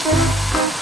Thank mm -hmm. you.